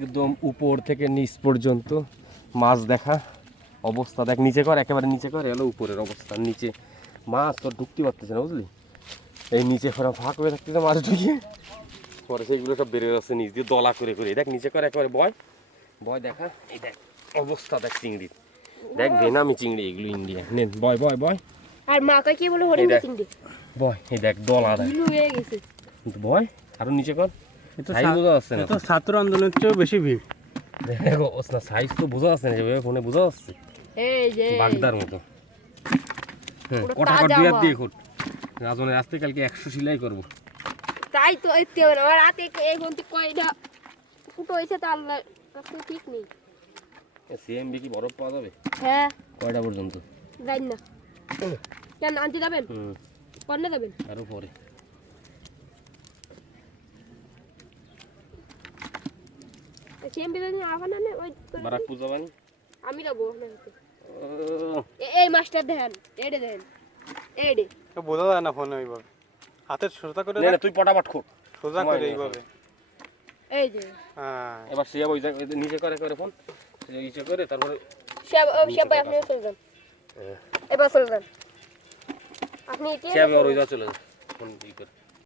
একদম উপর থেকে নিচ পর্যন্ত মাছ দেখা অবস্থা। দেখ নিচে কর, একেবারে নিচে কর, এলো উপরের অবস্থা। নিচে মাছ তোর ঢুকতে পারতেছে না, বুঝলি? এই নিচে ফাঁক হয়ে থাকতেছে মাছ ঢুকে, পরে সেইগুলো সব বেড়ে যাচ্ছে নিচ দিয়ে দলা করে করে। দেখ নিচে কর, একেবারে বয় বয় দেখা। এই দেখ অবস্থা, দেখ চিংড়ির, দেখ বেনামি চিংড়ি এগুলো ইন্ডিয়া। নেন বয় বয় বয়। আর মা কই কি বলে হরিণ চিংড়ি বয়। এই দেখ দলা দেখ হয়ে গেছে। বয়, আরো নিচে কর। সাইজ বোঝা যাচ্ছে না তো ছাত্র আন্দোলনের চেয়েও বেশি ভিড়। দেখো না, সাইজ তো বোঝা যাচ্ছে না, যেভাবে ফোনে বোঝা যাচ্ছে এই যে বাগদার মতো। হ্যাঁ, পুরো কটা কর তাজা দুই হাত মাছ। দিয়ে কর। রাজনের আসতে কালকে 100 সেলাই করবো। তাই তো এতে হবে না। আর রাতে এই ঘন্টা কয়টা ফুটো হয়েছে তা আল্লাহ কাছে ঠিক নেই। সিএমবি কি বরফ পাওয়া যাবে? হ্যাঁ কয়টা পর্যন্ত? জানি না। কেন আনতে যাবেন? হুম, কন্যা যাবেন? আরো পরে। সেম বিদায় আগানা না ওই বারাক পূজা বানি। আমি যাবো না। এই মাস্টার দেখেন, এডে দেখেন, এডে তো বোঝা যায় না ফোনে ওইভাবে। হাতে সোজা করে না তুই পটাপট খোক। সোজা করে এইভাবে। এই যে হ্যাঁ এবার সে ওই নিচে করে করে ফোন, নিচে করে তারপরে সব ভাই আপনি চলে যান। এবার চলে যান আপনি এটি সে ওই যা চলে যা ফোন ই করে।